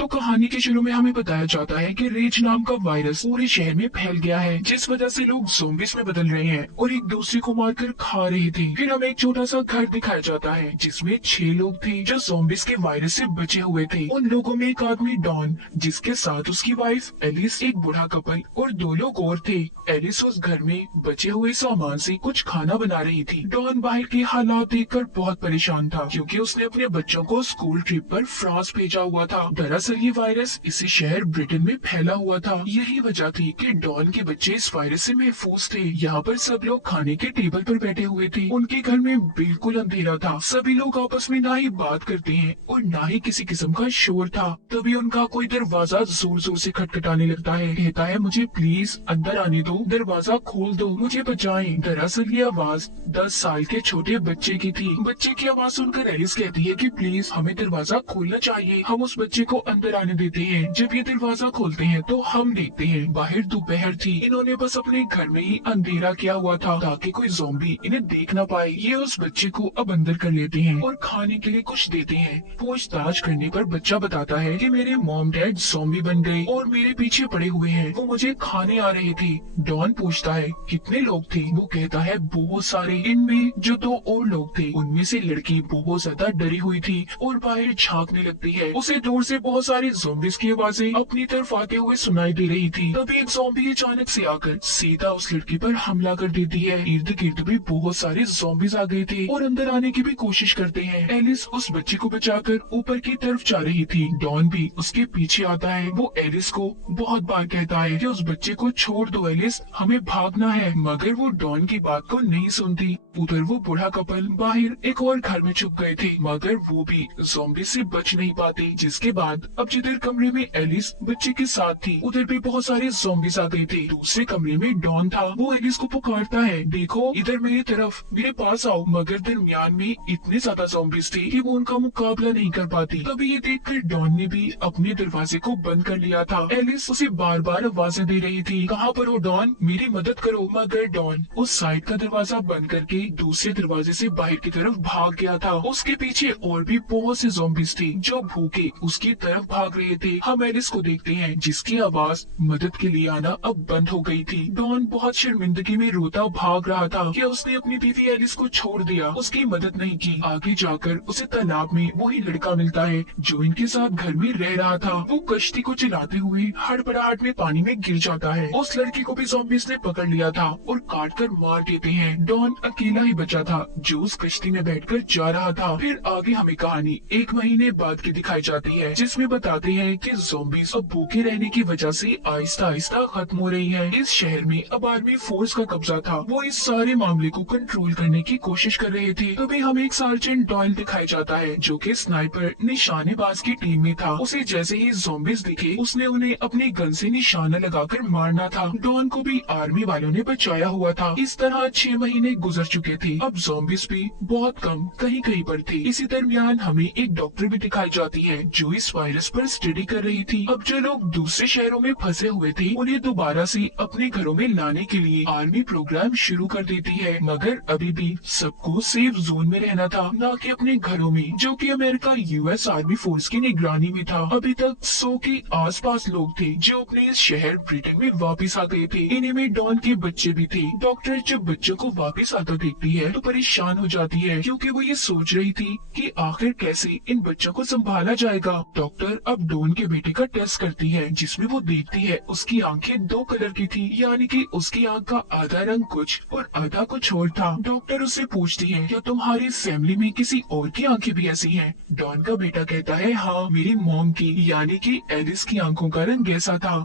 तो कहानी के शुरू में हमें बताया जाता है कि रेज नाम का वायरस पूरे शहर में फैल गया है, जिस वजह से लोग ज़ॉम्बीज़ में बदल रहे हैं और एक दूसरे को मारकर खा रहे थे। फिर हमें एक छोटा सा घर दिखाया जाता है जिसमें 6 लोग थे जो ज़ॉम्बीज़ के वायरस से बचे हुए थे। उन लोगों में एक आदमी डॉन, जिसके साथ उसकी वाइफ एलिस, एक बूढ़ा कपल और 2 लोग और थे। एलिस उस घर में बचे हुए सामान से कुछ खाना बना रही थी। डॉन बाहर के हालात देखकर बहुत परेशान था क्योंकि उसने अपने बच्चों को स्कूल ट्रिप पर फ्रांस भेजा हुआ था। दरअसल ये वायरस इसी शहर ब्रिटेन में फैला हुआ था। यही वजह थी कि डॉन के बच्चे इस वायरस से महफूज थे। यहाँ पर सब लोग खाने के टेबल पर बैठे हुए थे। उनके घर में बिल्कुल अंधेरा था। सभी लोग आपस में ना ही बात करते हैं और ना ही किसी किस्म का शोर था। तभी उनका कोई दरवाजा जोर जोर से खटखटाने लगता है। कहता है, मुझे प्लीज अंदर आने दो, दरवाजा खोल दो, मुझे बचाएं। दरअसल ये आवाज 10 साल के छोटे बच्चे की थी। बच्चे की आवाज सुनकर एलिस कहती है कि प्लीज हमें दरवाजा खोलना चाहिए। हम उस बच्चे को अंदर आने देते हैं। जब ये दरवाजा खोलते हैं तो हम देखते हैं बाहर दोपहर थी। इन्होंने बस अपने घर में ही अंधेरा किया हुआ था ताकि कोई ज़ॉम्बी इन्हें देख ना पाए। ये उस बच्चे को अब अंदर कर लेते हैं और खाने के लिए कुछ देते हैं। पूछताछ करने पर बच्चा बताता है कि मेरे मॉम डैड ज़ॉम्बी बन गए और मेरे पीछे पड़े हुए हैं। वो मुझे खाने आ रहे थे। डॉन पूछता है कितने लोग थे। वो कहता है बहुत सारे। इनमें जो 2 और लोग थे उनमें से लड़की बहुत ज्यादा डरी हुई थी और बाहर झांकने लगती है। उसे दूर से बहुत सारी ज़ॉम्बीज़ की आवाजें अपनी तरफ आते हुए सुनाई दे रही थी। तभी एक ज़ॉम्बी अचानक से आकर सीधा उस लड़की पर हमला कर देती है। इर्द गिर्द भी बहुत सारे ज़ॉम्बीज़ आ गए थे और अंदर आने की भी कोशिश करते हैं। एलिस उस बच्चे को बचाकर ऊपर की तरफ जा रही थी। डॉन भी उसके पीछे आता है। वो एलिस को बहुत बार कहता है कि उस बच्चे को छोड़ दो एलिस, हमें भागना है, मगर वो डॉन की बात को नहीं सुनती। उधर वो बूढ़ा कपल बाहर एक और घर में छुप गए थे, मगर वो भी ज़ॉम्बी से बच नहीं पाते। जिसके बाद अब जिधर कमरे में एलिस बच्चे के साथ थी उधर भी बहुत सारे ज़ॉम्बीज़ आ गए थे। दूसरे कमरे में डॉन था। वो एलिस को पुकारता है, देखो इधर मेरी तरफ, मेरे पास आओ, मगर दरमियान में इतने ज्यादा ज़ॉम्बीज़ थे कि वो उनका मुकाबला नहीं कर पाती। तभी ये देखकर डॉन ने भी अपने दरवाजे को बंद कर लिया था। एलिस उसे बार बार आवाजें दे रही थी, कहाँ पर हो डॉन, मेरी मदद करो, मगर डॉन उस साइड का दरवाजा बंद करके दूसरे दरवाजे से बाहर की तरफ भाग गया था। उसके पीछे और भी बहुत से ज़ॉम्बीज़ थे जो भूखे उसकी तरफ भाग रहे थे। हम एलिस को देखते हैं जिसकी आवाज मदद के लिए आना अब बंद हो गई थी। डॉन बहुत शर्मिंदगी में रोता भाग रहा था कि उसने अपनी बीवी एलिस को छोड़ दिया, उसकी मदद नहीं की। आगे जाकर उसे तालाब में वही लड़का मिलता है जो इनके साथ घर में रह रहा था। वो कश्ती को चलाते हुए हड़बड़ाहट में पानी में गिर जाता है। उस लड़की को भी ज़ॉम्बीज़ ने पकड़ लिया था और काट कर मार देते हैं। डॉन अकेला ही बचा था जो उस कश्ती में बैठकर जा रहा था। फिर आगे हमें कहानी 1 महीने बाद की दिखाई जाती है, जिसमें बताते हैं कि ज़ॉम्बीज़ अब भूखे रहने की वजह से आहिस्ता आहिस्ता खत्म हो रही है। इस शहर में अब आर्मी फोर्स का कब्जा था। वो इस सारे मामले को कंट्रोल करने की कोशिश कर रहे थे। तभी हमें एक सार्जेंट डॉयल दिखाया जाता है जो कि स्नाइपर निशानेबाज की टीम में था। उसे जैसे ही ज़ॉम्बीज़ दिखे उसने उन्हें अपनी गन से निशाना लगाकर मारना था। डॉन को भी आर्मी वालों ने बचाया हुआ था। इस तरह 6 महीने गुजर चुके थे। अब ज़ॉम्बीज़ भी बहुत कम कहीं कहीं पर थे। इसी दरमियान हमें एक डॉक्टर भी दिखाई जाती है जो इस वायरस पर स्टडी कर रही थी। अब जो लोग दूसरे शहरों में फंसे हुए थे उन्हें दोबारा से अपने घरों में लाने के लिए आर्मी प्रोग्राम शुरू कर देती है, मगर अभी भी सबको सेफ जोन में रहना था, न कि अपने घरों में, जो कि अमेरिका यूएस आर्मी फोर्स की निगरानी में था। अभी तक 100 के आसपास लोग थे जो अपने इस शहर ब्रिटेन में वापस आ गए थे। इन्हीं में डॉन के बच्चे भी थे। डॉक्टर जब बच्चों को वापस आता देखती है तो परेशान हो जाती है क्योंकि वो ये सोच रही थी कि आखिर कैसे इन बच्चों को संभाला जाएगा। डॉक्टर अब डॉन के बेटे का टेस्ट करती है जिसमें वो देखती है उसकी आंखें 2 कलर की थी, यानी कि उसकी आंख का आधा रंग कुछ और आधा कुछ और था। डॉक्टर उससे पूछती है, क्या तुम्हारी फैमिली में किसी और की आंखें भी ऐसी हैं? डॉन का बेटा कहता है, हाँ, मेरी मॉम की, यानी कि एलिस की आंखों का रंग ऐसा था।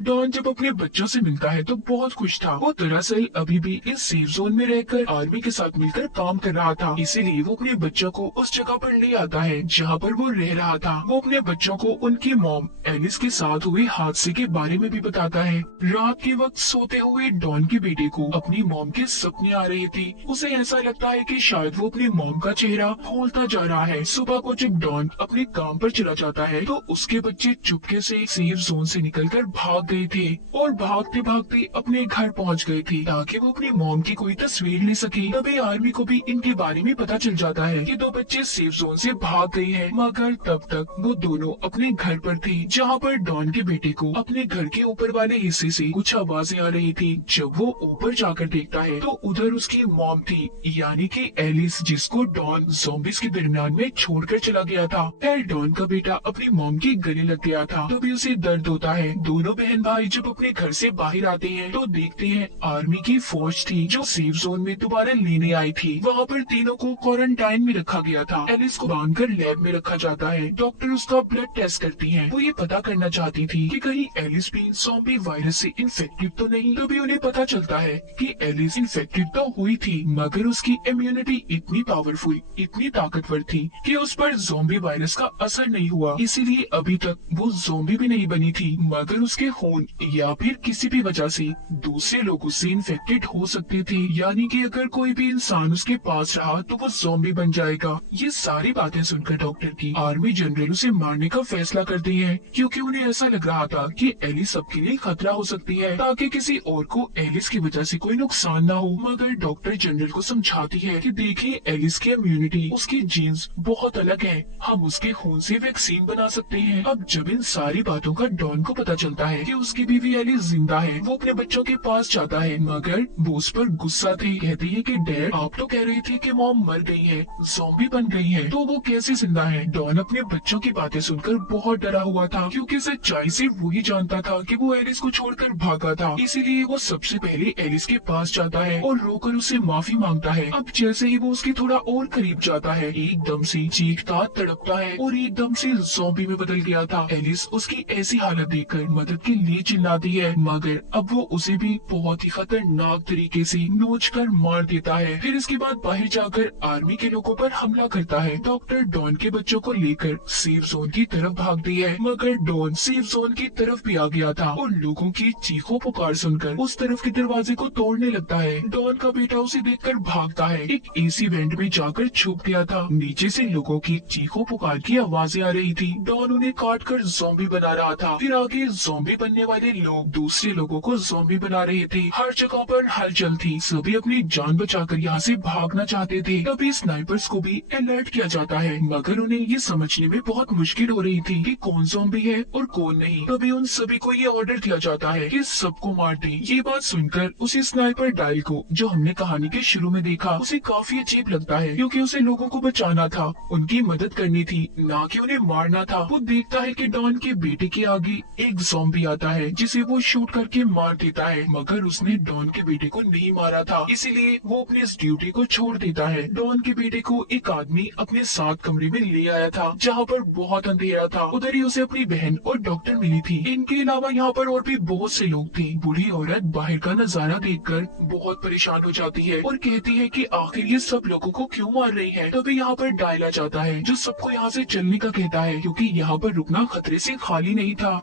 डॉन जब अपने बच्चों से मिलता है तो बहुत खुश था। वो दरअसल अभी भी इस सेफ जोन में रहकर आर्मी के साथ मिलकर काम कर रहा था, इसीलिए वो अपने बच्चों को उस जगह पर ले आता है जहाँ पर वो रह रहा था। वो अपने बच्चों को उनकी मॉम एलिस के साथ हुए हादसे के बारे में भी बताता है। रात के वक्त सोते हुए डॉन के बेटे को अपनी मॉम के सपने आ रहे थे। उसे ऐसा लगता है कि शायद वो अपनी मॉम का चेहरा खोलता जा रहा है। सुबह को जब डॉन अपने काम पर चला जाता है तो उसके बच्चे चुपके से सेफ जोन से निकलकर भाग गए थे और भागते भागते अपने घर पहुंच गए थे ताकि वो अपनी मॉम की कोई तस्वीर ले सके। तभी आर्मी को भी इनके बारे में पता चल जाता है कि दो बच्चे सेफ जोन से भाग गए हैं, मगर तब तक वो दोनों अपने घर पर थे जहाँ पर डॉन के बेटे को अपने घर के ऊपर वाले हिस्से से कुछ आवाजें आ रही थी। जब वो ऊपर जाकर देखता है तो उधर उसकी मॉम थी, यानी कि एलिस, जिसको डॉन ज़ॉम्बीज़ के दरमियान में छोड़कर चला गया था। फिर डॉन का बेटा अपनी मॉम के गले लग गया था, तभी उसे दर्द होता है। दोनों बहन भाई जब अपने घर से बाहर आते हैं तो देखते हैं आर्मी की फौज थी जो सेफ जोन में दोबारा लेने आई थी। वहाँ पर तीनों को क्वारंटाइन में रखा गया था। एलिस को बांधकर लैब में रखा जाता है। डॉक्टर उसका ब्लड टेस्ट करती हैं। वो ये पता करना चाहती थी कि कहीं एलिस भी ज़ॉम्बी वायरस से इन्फेक्टेड तो नहीं। तभी उन्हें पता चलता है कि एलिस इन्फेक्टेड तो हुई थी, मगर उसकी इम्यूनिटी इतनी पावरफुल, इतनी ताकतवर थी कि उस पर ज़ॉम्बी वायरस का असर नहीं हुआ। इसीलिए अभी तक वो ज़ॉम्बी भी नहीं बनी थी, मगर उसके खून या फिर किसी भी वजह से दूसरे लोगों से इन्फेक्टेड हो सकती थी। यानी कि अगर कोई भी इंसान उसके पास रहा तो वो ज़ॉम्बी बन जाएगा। ये सारी बातें सुनकर डॉक्टर की आर्मी जनरल उसे मारने का फैसला करते हैं, क्योंकि उन्हें ऐसा लग रहा था कि एलिस सबके लिए खतरा हो सकती है, ताकि किसी और को एलिस की वजह से कोई नुकसान न हो। मगर डॉक्टर जनरल को समझाती है कि देखिए, एलिस की इम्यूनिटी, उसकी जीन्स बहुत अलग है, हम उसके खून से वैक्सीन बना सकते हैं। अब जब इन सारी बातों का डॉन को पता चलता है कि उसकी बीवी एलिस जिंदा है, वो अपने बच्चों के पास जाता है, मगर वो उस पर गुस्सा थे। कहती है कि डैड, आप तो कह रहे थे कि मॉम मर गई है, ज़ॉम्बी बन गई है, तो वो कैसे जिंदा है? डॉन अपने बच्चों की बातें सुनकर बहुत डरा हुआ था, क्योंकि सच्चाई से वही जानता था कि वो एलिस को छोड़कर भागा था। इसीलिए वो सबसे पहले एलिस के पास जाता है और रोकर उससे माफी मांगता है। अब जैसे ही वो उसके थोड़ा और करीब जाता है, एकदम से चीखता तड़पता है और एकदम से ज़ॉम्बी में बदल गया था। एलिस उसकी ऐसी हालत देखकर मदद के लिए चिल्लाती है, मगर अब वो उसे भी बहुत ही खतरनाक तरीके से नोचकर मार देता है। फिर इसके बाद बाहर जाकर आर्मी के लोगों पर हमला करता है। डॉक्टर डॉन के बच्चों को लेकर सेफ जोन की तरफ भागती है, मगर डॉन सेफ जोन की तरफ भी आ गया था और लोगों की चीखों पुकार सुनकर उस तरफ के दरवाजे को तोड़ने लगता है। डॉन का बेटा उसे देखकर भागता है, एक एसी वेंट में जाकर छुप गया था। नीचे से लोगों की चीखों पुकार की आवाजें आ रही थी। डॉन उन्हें काट कर ज़ॉम्बी बना रहा था। फिर आगे ज़ॉम्बी बनने वाले लोग दूसरे लोगों को ज़ॉम्बी बना रहे थे। हर जगह पर हलचल थी, सभी अपनी जान बचाकर यहाँ से भागना चाहते थे। तभी स्नाइपर्स को भी अलर्ट किया जाता है, मगर उन्हें ये समझने में बहुत मुश्किल हो रही थी कि कौन ज़ॉम्बी है और कौन नहीं। तभी उन सभी को ये ऑर्डर दिया जाता है कि सबको मार दें। ये बात सुनकर उसी स्नाइपर डायल को, जो हमने कहानी के शुरू में देखा, उसे काफी अजीब लगता है, क्योंकि उसे लोगों को बचाना था, उनकी मदद करनी थी, ना कि उन्हें मारना था। वो देखता है कि डॉन के बेटे के आगे एक ज़ॉम्बी आता है, जिसे वो शूट करके मार देता है, मगर उसने डॉन के बेटे को नहीं मारा था, इसीलिए वो अपनी इस ड्यूटी को छोड़ देता है। डॉन के बेटे को एक आदमी अपने साथ कमरे में ले आया था, जहाँ पर बहुत अंधेरा था। उधर ही उसे अपनी बहन और डॉक्टर मिली थी। इनके अलावा यहाँ पर और भी बहुत से लोग थे। बूढ़ी औरत बाहर का नजारा देखकर बहुत परेशान हो जाती है और कहती है कि आखिर ये सब लोगों को क्यों मार रही है। तभी यहाँ पर डायल आ जाता है, जो सबको यहाँ से चलने का कहता है, क्योंकि यहाँ पर रुकना खतरे से खाली नहीं था।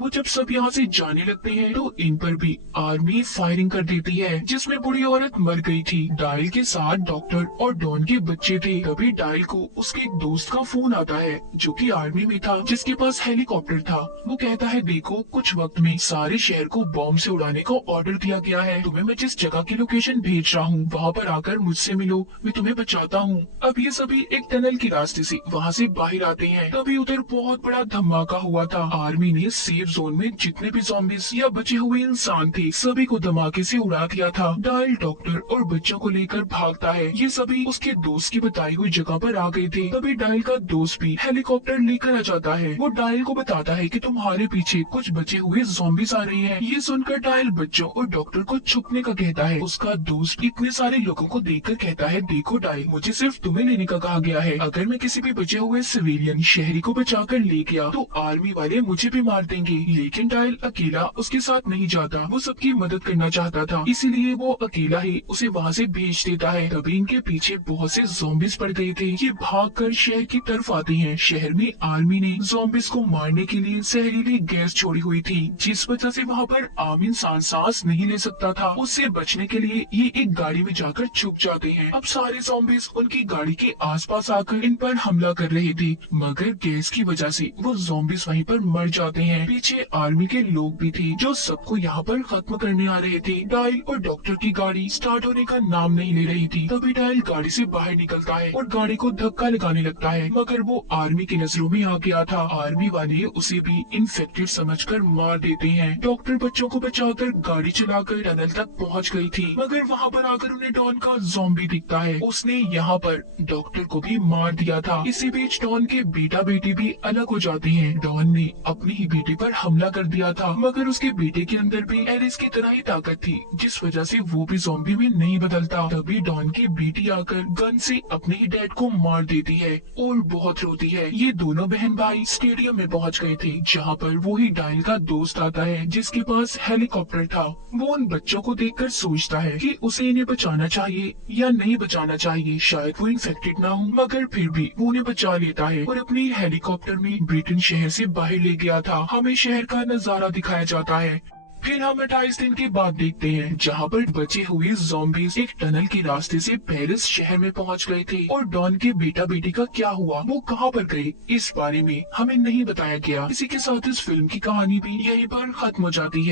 वो जब सब यहाँ से जाने लगते हैं तो इन पर भी आर्मी फायरिंग कर देती है, जिसमें बूढ़ी औरत मर गई थी। डायल के साथ डॉक्टर और डॉन के बच्चे थे। तभी डायल को उसके एक दोस्त का फोन आता है, जो कि आर्मी में था, जिसके पास हेलीकॉप्टर था। वो कहता है, देखो, कुछ वक्त में सारे शहर को बॉम्ब से उड़ाने का ऑर्डर दिया गया है। तुम्हें मैं जिस जगह की लोकेशन भेज रहा हूँ, वहाँ पर आकर मुझसे मिलो, मैं तुम्हें बचाता हूँ। अब ये सभी एक टनल के रास्ते से वहाँ से बाहर आते हैं। तभी उधर बहुत बड़ा धमाका हुआ था। आर्मी ने सेफ जोन में जितने भी ज़ॉम्बीज़ या बचे हुए इंसान थे, सभी को धमाके से उड़ा दिया था। डायल डॉक्टर और बच्चों को लेकर भागता है। ये सभी उसके दोस्त की बताई हुई जगह पर आ गए थे। तभी डायल का दोस्त भी हेलीकॉप्टर लेकर आ जाता है। वो डायल को बताता है कि तुम्हारे पीछे कुछ बचे हुए ज़ॉम्बीज़ आ रहे हैं। ये सुनकर डायल बच्चों और डॉक्टर को छुपने का कहता है। उसका दोस्त इतने सारे लोगों को देखकर कहता है, देखो डायल, मुझे सिर्फ तुम्हें लेने का कहा गया है। अगर मैं किसी भी बचे हुए सिविलियन शहरी को बचाकर ले गया तो आर्मी वाले मुझे भी मार देंगे। लेकिन डायल अकेला उसके साथ नहीं जाता, वो सबकी मदद करना चाहता था, इसीलिए वो अकेला ही उसे वहाँ से भेज देता है। तभी इनके पीछे बहुत से ज़ॉम्बीज़ पड़ गए थे। ये भागकर शहर की तरफ आते हैं। शहर में आर्मी ने ज़ॉम्बीज़ को मारने के लिए जहरीली गैस छोड़ी हुई थी, जिस वजह से वहाँ पर आम इंसान सांस नहीं ले सकता था। उससे बचने के लिए ये एक गाड़ी में जाकर छुप जाते हैं। अब सारे ज़ॉम्बीज़ उनकी गाड़ी के आसपास आकर इन पर हमला कर रहे थे, मगर गैस की वजह से वो ज़ॉम्बीज़ वहीं पर मर जाते हैं। पीछे पीछे आर्मी के लोग भी थे जो सबको यहाँ पर खत्म करने आ रहे थे। डायल और डॉक्टर की गाड़ी स्टार्ट होने का नाम नहीं ले रही थी। तभी डायल गाड़ी से बाहर निकलता है और गाड़ी को धक्का लगाने लगता है, मगर वो आर्मी की नजरों में आ गया था। आर्मी वाले उसे भी इन्फेक्टेड समझकर मार देते हैं। डॉक्टर बच्चों को बचाकर गाड़ी चलाकर टनल तक पहुंच गई थी, मगर वहां पर आकर उन्हें डॉन का ज़ॉम्बी दिखता है। उसने यहाँ पर डॉक्टर को भी मार दिया था। इसी बीच डॉन के बेटा बेटी भी अलग हो जाते हैं। डॉन ने अपनी ही बेटे पर हमला कर दिया था, मगर उसके बेटे के अंदर भी एलिस की तरह ही ताकत थी, जिस वजह से वो भी ज़ॉम्बी में नहीं बदलता। तभी डॉन की बेटी आकर गन से अपने ही डैड को मार देती है और बहुत रोती है। ये दोनों बहन भाई स्टेडियम में पहुंच गए थे, जहाँ पर वो ही डायल का दोस्त आता है जिसके पास हेलीकॉप्टर था। वो उन बच्चों को देखकर सोचता है कि उसे इन्हें बचाना चाहिए या नहीं बचाना चाहिए। शायद वो इन्फेक्टेड ना हो, मगर फिर भी वो उन्हें बचा लेता है और अपनी हेलीकॉप्टर में ब्रिटेन शहर से बाहर ले गया था। हमें शहर का नजारा दिखाया जाता है। फिर हम 28 दिन के बाद देखते हैं, जहाँ पर बचे हुए ज़ॉम्बीज़ एक टनल के रास्ते से पेरिस शहर में पहुँच गए थे। और डॉन के बेटा बेटी का क्या हुआ, वो कहाँ पर गए, इस बारे में हमें नहीं बताया गया। इसी के साथ इस फिल्म की कहानी भी यहीं पर खत्म हो जाती है।